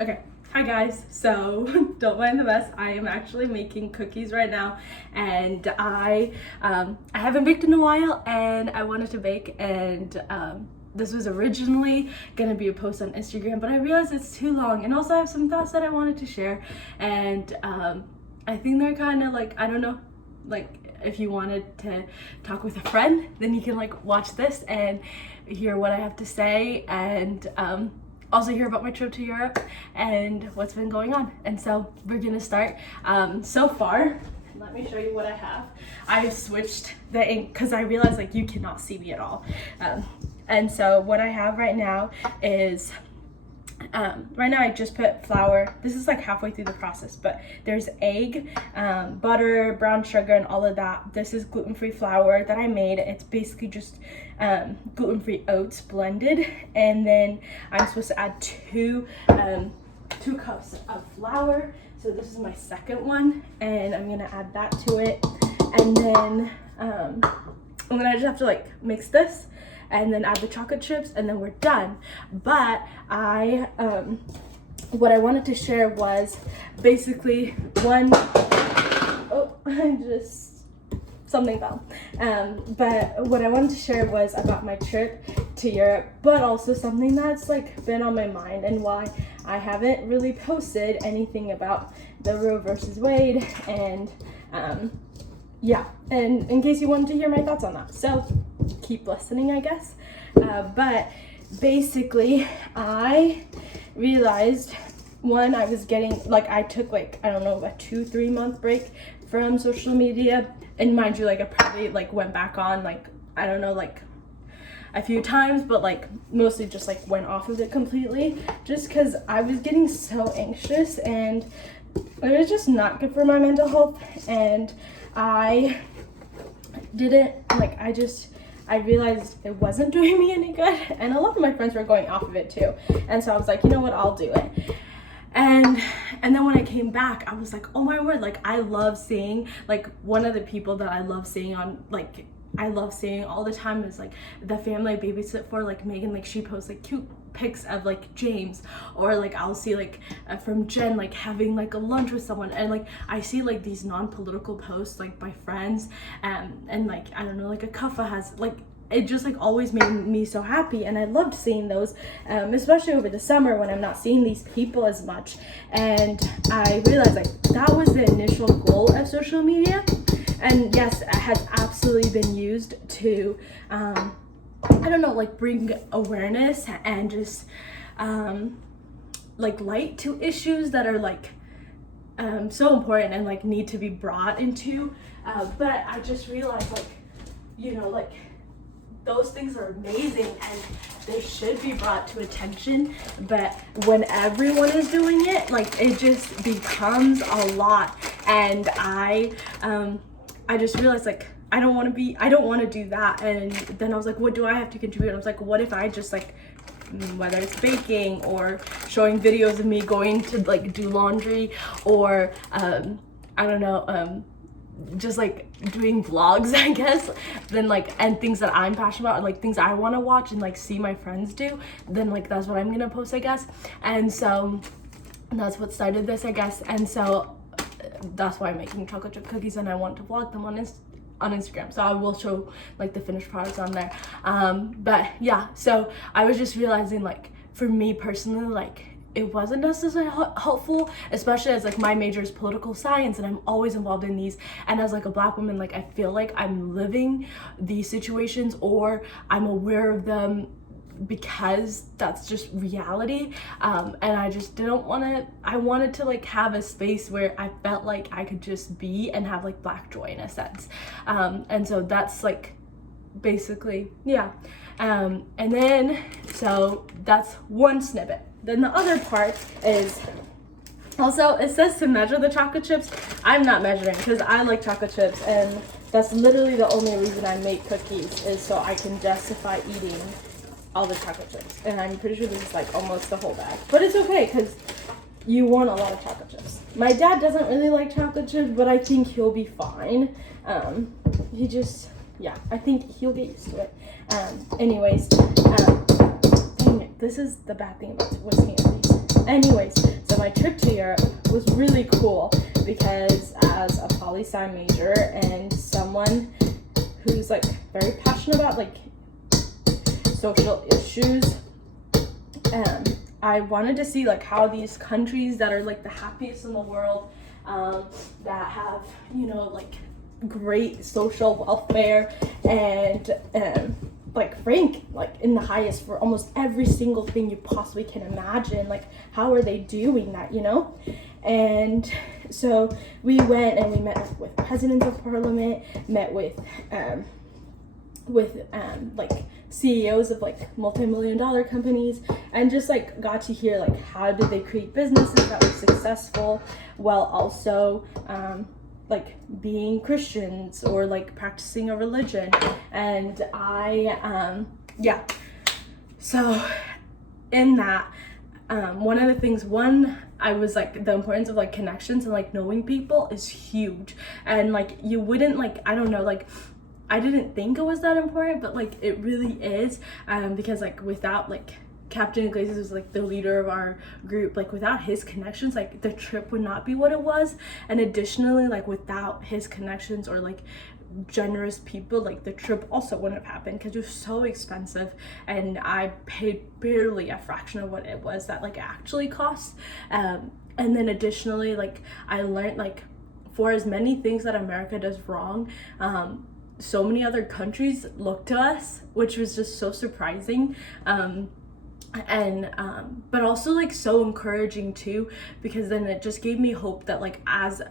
Okay, hi guys. So don't mind the mess. I am actually making cookies right now, and I haven't baked in a while, and I wanted to bake, and this was originally gonna be a post on Instagram, but I realized it's too long, and also I have some thoughts that I wanted to share, and I think they're kind of like, I don't know, like if you wanted to talk with a friend, then you can like watch this and hear what I have to say, and also hear about my trip to Europe and what's been going on. And so we're gonna start. So far, let me show you what I have. I switched the ink because I realized like you cannot see me at all. And so what I have right now is right now I just put flour. This is like halfway through the process, but there's egg, butter, brown sugar, and all of that. This is gluten-free flour that I made. It's basically just gluten-free oats blended, and then I'm supposed to add two cups of flour. So this is my second one, and I'm gonna add that to it, and then I just have to like mix this and then add the chocolate chips, and then we're done. But what I wanted to share was basically something fell. But what I wanted to share was about my trip to Europe, but also something that's like been on my mind and why I haven't really posted anything about the Roe versus Wade, and yeah, and in case you wanted to hear my thoughts on that. So keep listening, I guess. But basically, I realized I was getting, like, I took like, I don't know, a 2-3 month break from social media. And mind you, like, I probably like went back on, like, I don't know, like a few times, but like mostly just like went off of it completely, just because I was getting so anxious and it was just not good for my mental health. And I realized it wasn't doing me any good, and a lot of my friends were going off of it too. And so I was like, you know what, I'll do it. And then when I came back, I was like, oh my word, like I love seeing, like one of the people that I love seeing all the time is like the family I babysit for, like Megan, like she posts like cute pics of like James, or like I'll see like from Jen like having like a lunch with someone, and like I see like these non-political posts like by friends, and like I don't know, like a Kuffa has, like it just like always made me so happy, and I loved seeing those, especially over the summer when I'm not seeing these people as much. And I realized like that was the initial goal of social media, and yes, it has absolutely been used to I don't know, like bring awareness and just like light to issues that are like so important and like need to be brought into, but I just realized like, you know, like those things are amazing and they should be brought to attention, but when everyone is doing it, like it just becomes a lot. And I just realized like I don't want to do that. And then I was like, what do I have to contribute? I was like, what if I just like, whether it's baking or showing videos of me going to like do laundry, or I don't know, just like doing vlogs, I guess, then like, and things that I'm passionate about, like things I want to watch and like see my friends do, then like that's what I'm gonna post, I guess. And so that's what started this, I guess. And so that's why I'm making chocolate chip cookies, and I want to vlog them on Instagram, so I will show like the finished products on there. But yeah, so I was just realizing like for me personally, like it wasn't necessarily helpful, especially as like my major is political science and I'm always involved in these, and as like a Black woman, like I feel like I'm living these situations or I'm aware of them because that's just reality. And I just didn't want to, I wanted to like have a space where I felt like I could just be and have like Black joy in a sense. And so that's like basically, yeah. And then, so that's one snippet. Then the other part is, also it says to measure the chocolate chips. I'm not measuring because I like chocolate chips, and that's literally the only reason I make cookies, is so I can justify eating all the chocolate chips. And I'm pretty sure this is like almost the whole bag, but it's okay because you want a lot of chocolate chips. My dad doesn't really like chocolate chips, but I think he'll be fine. He just, yeah, I think he'll get used to it. Anyways, dang it, this is the bad thing about twisting of these. Anyways, my trip to Europe was really cool because as a poli-sci major and someone who's like very passionate about like social issues, I wanted to see like how these countries that are like the happiest in the world, that have, you know, like great social welfare and like rank like in the highest for almost every single thing you possibly can imagine, like how are they doing that, you know? And so we went and we met with presidents of parliament, met with like CEOs of like multi-million-dollar companies, and just like got to hear like how did they create businesses that were successful while also like being Christians or like practicing a religion. And so in that, one of the things, I was like, the importance of like connections and like knowing people is huge. And like you wouldn't like, I don't know, like I didn't think it was that important, but like it really is, because like without like Captain Iglesias was like the leader of our group, like without his connections, like the trip would not be what it was. And additionally, like without his connections or like generous people, like the trip also wouldn't have happened because it was so expensive and I paid barely a fraction of what it was that like actually cost. And then additionally, like I learned like for as many things that America does wrong, so many other countries look to us, which was just so surprising. But also like so encouraging too, because then it just gave me hope that like as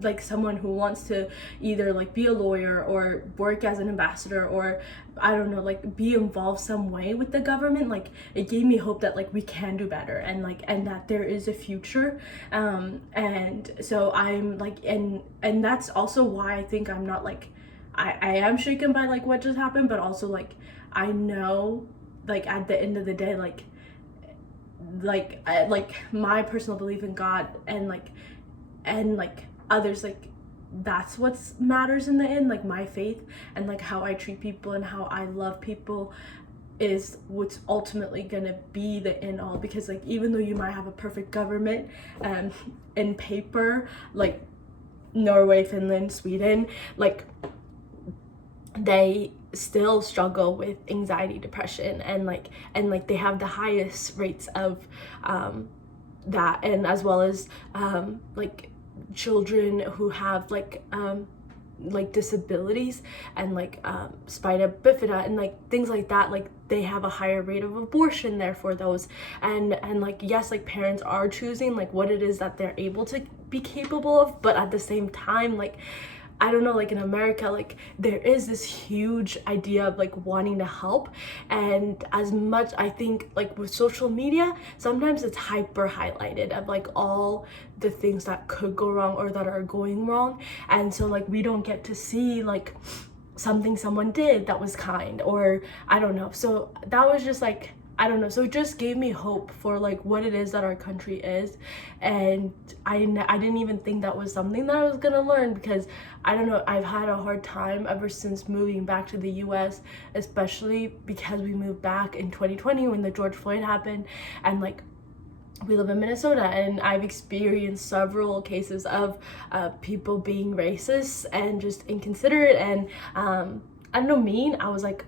like someone who wants to either like be a lawyer or work as an ambassador or I don't know, like be involved some way with the government, like it gave me hope that like we can do better and like and that there is a future. And so I'm like, and that's also why I think I'm not like I am shaken by like what just happened, but also like I know like at the end of the day, like my personal belief in God and like others, like that's what matters in the end, like my faith and like how I treat people and how I love people is what's ultimately gonna be the end all. Because like even though you might have a perfect government in paper, like Norway, Finland, Sweden, like they still struggle with anxiety, depression, and they have the highest rates of that, and as well as like children who have like disabilities and like spina bifida and like things like that, like they have a higher rate of abortion there for those. And like yes, like parents are choosing like what it is that they're able to be capable of, but at the same time, like I don't know, like in America, like there is this huge idea of like wanting to help, and as much I think like with social media, sometimes it's hyper highlighted of like all the things that could go wrong or that are going wrong, and so like we don't get to see like something someone did that was kind, or I don't know. So that was just like, I don't know, so it just gave me hope for like what it is that our country is. And I didn't even think that was something that I was gonna learn, because I don't know, I've had a hard time ever since moving back to the US, especially because we moved back in 2020 when the George Floyd happened, and like we live in Minnesota, and I've experienced several cases of people being racist and just inconsiderate and I don't know, mean. I was like,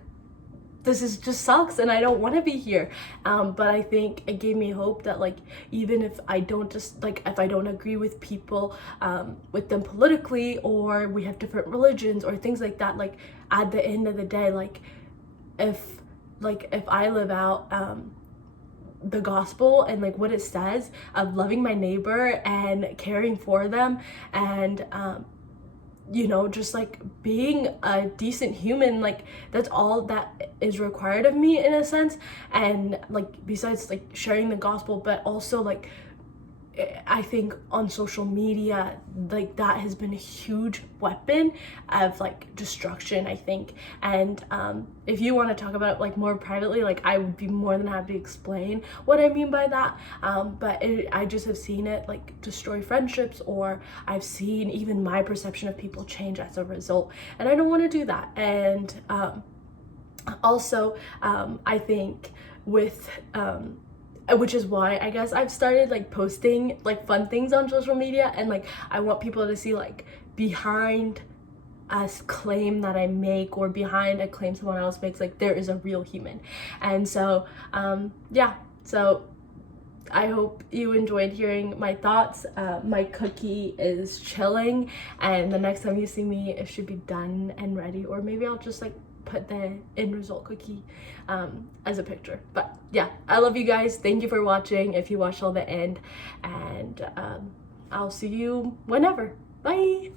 this is just sucks and I don't want to be here, but I think it gave me hope that like even if I don't if I don't agree with people, with them politically, or we have different religions or things like that, like at the end of the day, like if I live out the gospel and like what it says of loving my neighbor and caring for them and you know, just like being a decent human, like that's all that is required of me in a sense. And like besides like sharing the gospel, but also like I think on social media, like that has been a huge weapon of like destruction, I think. And if you want to talk about it like more privately, like I would be more than happy to explain what I mean by that. But I just have seen it like destroy friendships, or I've seen even my perception of people change as a result. And I don't want to do that. And also I think with which is why I guess I've started like posting like fun things on social media, and like I want people to see like behind a claim that I make or behind a claim someone else makes, like there is a real human. And so yeah, so I hope you enjoyed hearing my thoughts. My cookie is chilling, and the next time you see me it should be done and ready, or maybe I'll just like put the end result cookie as a picture. But yeah, I love you guys. Thank you for watching if you watched till the end, and I'll see you whenever. Bye.